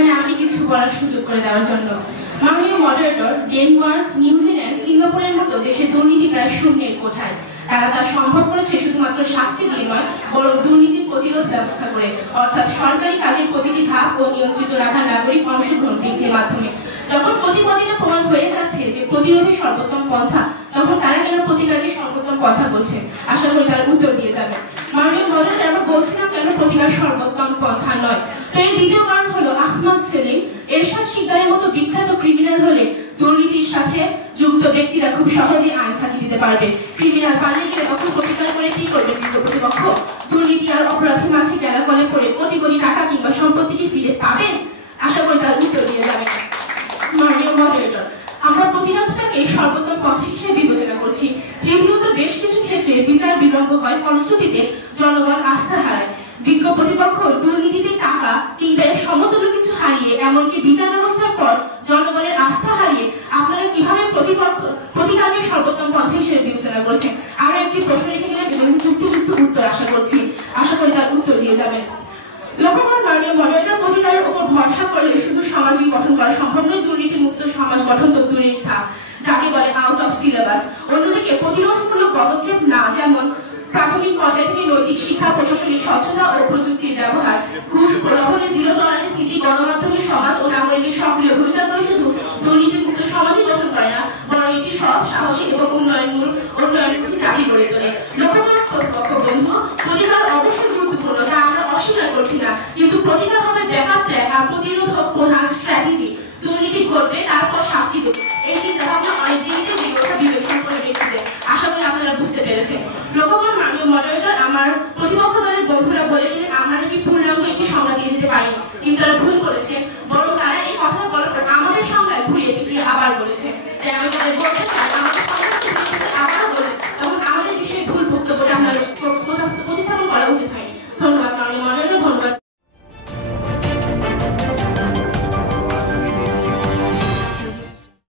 এখানে আমাকে কিছু বলার সুযোগ করে দেওয়ার জন্য। মাননীয় মডারেটর, ডেনমার্ক, নিউজিল্যান্ড, সিঙ্গাপুরের মতো দেশের দুর্নীতি প্রায় শূন্যের কোঠায়। তারা তা সম্ভব করেছে শুধুমাত্র শাস্তি দিয়ে নয়, বরং দুর্নীতি প্রতিরোধ ব্যবস্থা করে, অর্থাৎ সরকারি কাজের প্রতিটি ধাপ ও নিয়ন্ত্রিত রাখা নাগরিক অংশগ্রহণ বৃদ্ধির মাধ্যমে। যখন প্রতিবাদীরা প্রমাণ হয়ে যাচ্ছে যে প্রতিরোধী সর্বোত্তম পন্থা, তখন তারা কেন প্রতিকারের সর্বোত্তম কথা বলছে? আশা করি তার উত্তর দিয়ে যাবে। মাননীয় মডারেটর, আমরা বলছিলাম কেন প্রতিকার সর্বোত্তম পন্থা নয়। তো এর দ্বিতীয় কারণ হলো আহমদ সেলিম, এরশাদ শিকদারের মতো বিখ্যাত ক্রিমিনাল হলে দুর্নীতির সাথে যুক্ত ব্যক্তিরা খুব সহজেই আইন ফাঁকি দিতে পারবে। ক্রিমিনাল পালিয়ে গেলে তখন প্রতিকার করে কি করবে প্রতিপক্ষ? দুর্নীতি আর অপরাধীর মাঝে গেলা কলে পড়ে কোটি কোটি টাকা কিংবা সম্পত্তি কি ফিরে পাবেন? আশা করি তার উত্তর দিয়ে যাবে। মাননীয় মডারেটর, আমরা প্রতিরোধটাকে সর্বোত্তম পন্থা হিসেবে বিবেচনা করছি, যেহেতু বেশ কিছু ক্ষেত্রে বিচার বিলম্ব হয়, ফলশ্রুতিতে জনগণ আস্থা হারায়। বিজ্ঞ প্রতিপক্ষ দুর্নীতিতে টাকা কিংবা সমতুল্য কিছু হারিয়ে, এমনকি বিচার ব্যবস্থার পর জনগণের আস্থা হারিয়ে আপনারা কিভাবে প্রতিকারের সর্বোত্তম পন্থা হিসেবে বিবেচনা করছেন? আমরা একটি প্রশ্ন রেখে গেলে যুক্তিযুক্ত উত্তর আশা করি তার উত্তর দিয়ে যাবেন। লক্ষ্যমান মাননীয় মডারেটর, প্রতিকারের উপর ভরসা করলে শুধু সামাজিক গঠন করা সম্ভব নয়, দুর্নীতি মুক্ত সমাজ গঠন তো দূরেই থাক, যাকে বলে আউট অফ সিলেবাস। অন্যদিকে প্রতিরোধমূলক পদক্ষেপ না, যেমন প্রাথমিক পর্যায় থেকে নৈতিক শিক্ষা, প্রশাসনিক স্বচ্ছতা ও প্রযুক্তির ব্যবহার, ঘুষ প্রলোভনে জিরো টলারেন্স নীতি, গণমাধ্যমের সমাজ ও নাগরিকের সক্রিয় ভূমিকা করে শুধু দুর্নীতি মুক্ত সমাজই গঠন করে না, বরং এটি সৎ, সাহসী এবং উন্নয়নমুখী জাতি গড়ে তোলে। লক্ষ্যমান প্রতিপক্ষ বন্ধু, প্রতিকার অবশ্যই গুরুত্বপূর্ণ, তা আমরা অস্বীকার করছি না, কিন্তু প্রতিকার হবে ব্যাকআপ প্ল্যান আর প্রতিরোধ হোক প্রধান স্ট্র্যাটেজি। দুর্নীতি ঘটবে, তারপর শাস্তি দেবে, এই চিন্তা ভাবনা অনেক দিনকে বিবেচনা করে রেখেছে। আশা করি আপনারা বুঝতে পেরেছেন। লক্ষ্যমান মাননীয় মডারেটর, আমার প্রতিপক্ষ দলের বন্ধুরা বলে গেলেন আমরা নাকি পূর্ণাঙ্গ একটি সংজ্ঞা দিয়ে যেতে পারিনি, কিন্তু তারা ভুল বলেছে, বরং তারা এই কথা বলার পর আমাদের সংজ্ঞায় ঘুরিয়ে পিছিয়ে আবার বলেছে। তাই আমি তাদের বলতে চাই,